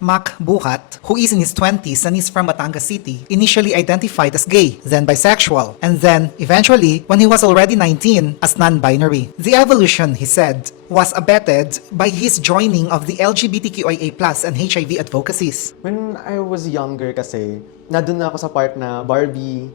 Mac Buhat, who is in his 20s and is from Batangas City, initially identified as gay, then bisexual, and then, eventually, when he was already 19, as non-binary. The evolution, he said, was abetted by his joining of the LGBTQIA+ and HIV advocacies. When I was younger kasi, nandun na ako sa part na Barbie.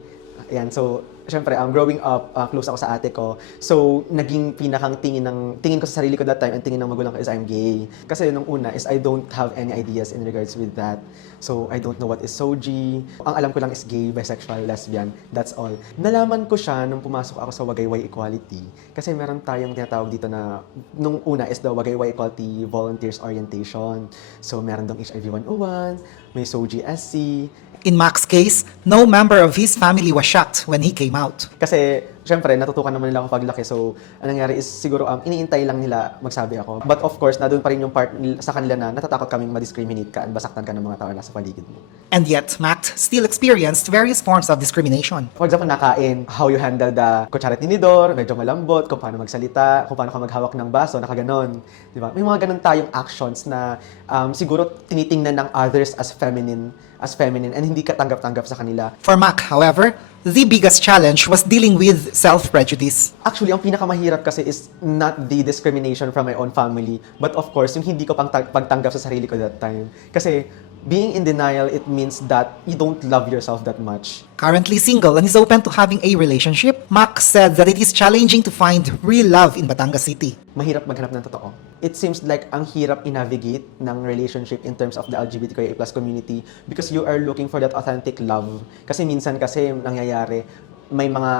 Ayan, so, syempre, growing up, close ako sa ate ko. So, naging pinakang tingin ko sa sarili ko that time and tingin ng magulang ko is I'm gay. Kasi nung una is I don't have any ideas in regards with that. So, I don't know what is SOGI. Ang alam ko lang is gay, bisexual, lesbian. That's all. Nalaman ko siya nung pumasok ako sa Wagayway Equality. Kasi meron tayong tinatawag dito na, nung una is the Wagayway Equality Volunteers Orientation. So, meron dong HIV 101, may SOGI SC. In Mac's case, no member of his family was shocked when he came out. Kasi, syempre, natutukan naman nila ako paglaki. So, ang nangyari is siguro iniintay lang nila magsabi ako. But of course, nandun pa rin yung part sa kanila na natatakot kaming ma-discriminate ka at basaktan ka ng mga tao na nasa paligid mo. And yet, Mac still experienced various forms of discrimination. For example, nakain, how you handle the kutsara at tinidor, medyo malambot, kung paano magsalita, kung paano ka maghawak ng baso, nakaganon. Di ba? May mga ganon tayong actions na siguro tinitingnan ng others as feminine and hindi ka tanggap-tanggap sa kanila. For Mac, however, the biggest challenge was dealing with self-prejudice. Actually, ang pinakamahirap kasi is not the discrimination from my own family, but of course, yung hindi ko pagtanggap sa sarili ko that time. Kasi being in denial, it means that you don't love yourself that much. Currently single and is open to having a relationship, Mac said that it is challenging to find real love in Batangas City. Mahirap maghanap ng totoo. It seems like ang hirap i-navigate ng relationship in terms of the LGBTQIA+ community because you are looking for that authentic love. Kasi minsan kasi nangyayari, may mga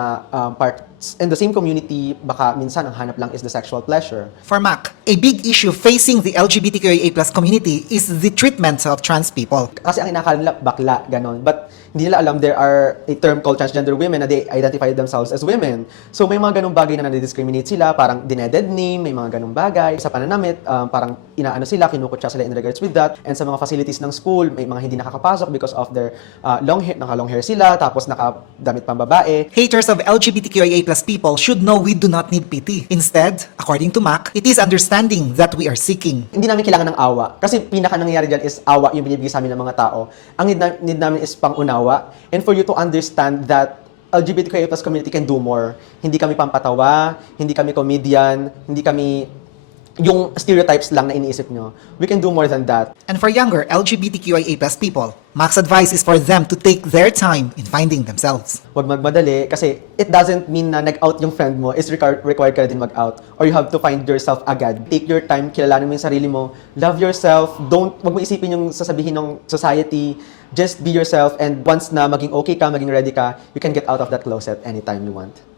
parts in the same community, baka minsan ang hanap lang is the sexual pleasure. For Mac, a big issue facing the LGBTQIA+ community is the treatment of trans people. Kasi ang inakala nila, bakla, ganon. But hindi nila alam there are a term called transgender women na they identify themselves as women. So may mga ganong bagay na discriminate sila, parang dineded name, may mga ganong bagay. Sa pananamit, parang inaano sila, kinukutsa sila in regards with that. And sa mga facilities ng school, may mga hindi nakakapasok because of their naka-long hair sila, tapos nakadamit pang babae. Haters of LGBTQIA+ people should know we do not need pity. Instead, according to Mac, it is understanding that we are seeking. Hindi namin kailangan ng awa. Kasi pinaka nangyayari dyan is awa yung binibigay sa amin ng mga tao. Ang need namin is pang-unawa. And for you to understand that LGBTQIA+ community can do more. Hindi kami pampatawa, hindi kami comedian, hindi kami yung stereotypes lang na iniisip nyo. We can do more than that. And for younger LGBTQIA+ people, Mac's advice is for them to take their time in finding themselves. Huwag magmadali kasi it doesn't mean na nag-out yung friend mo is required ka na din mag-out. Or you have to find yourself agad. Take your time, kilalanin mo yung sarili mo. Love yourself. Wag mo isipin yung sasabihin ng society. Just be yourself and once na maging okay ka, maging ready ka, you can get out of that closet anytime you want.